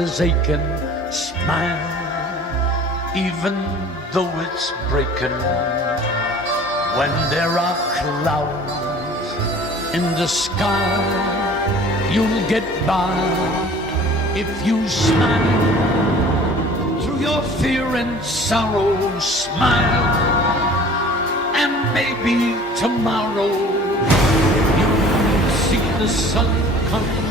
is aching, smile, even though it's breaking. When there are clouds in the sky, you'll get by if you smile. Through your fear and sorrow, smile, and maybe tomorrow you'll see the sun come